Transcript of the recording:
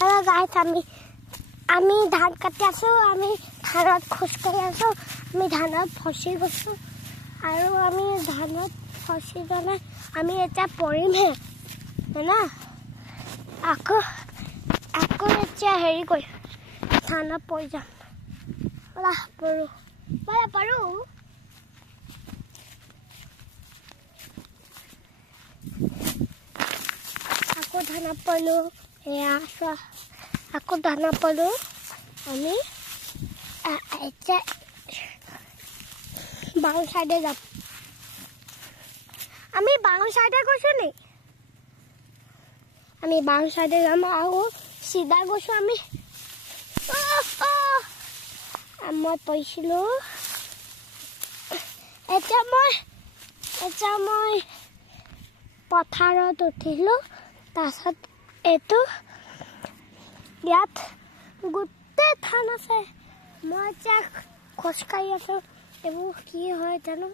Hello guys, আমি ধান কাটি আছো, আমি ধানত খোজকাঢ়ি আছো, আমি ধানত ফসি গৈছো আৰু আমি ধানত ফসি গলে আমি এটা পৰিমহে না আকৌ এতিয়া হেৰি কৰি ধানত পৰি যাম পাৰো আকৌ ধানত পৰিলো এয়া আকৌ ধানত পৰিলো আমি এতিয়া বাওঁ সাইডে যাম আমি বাওঁ সাইডে গৈছো নি আমি বাওঁ সাইডে যাম আৰু সিধা গৈছো আমি মই পইছিলো এতিয়া মই পথাৰত উঠিলো তাৰছত এটো ইয়াত গোটেই ধান আছে মই এতিয়া খোজকাঢ়ি আছো এইবোৰ কি হয় জানো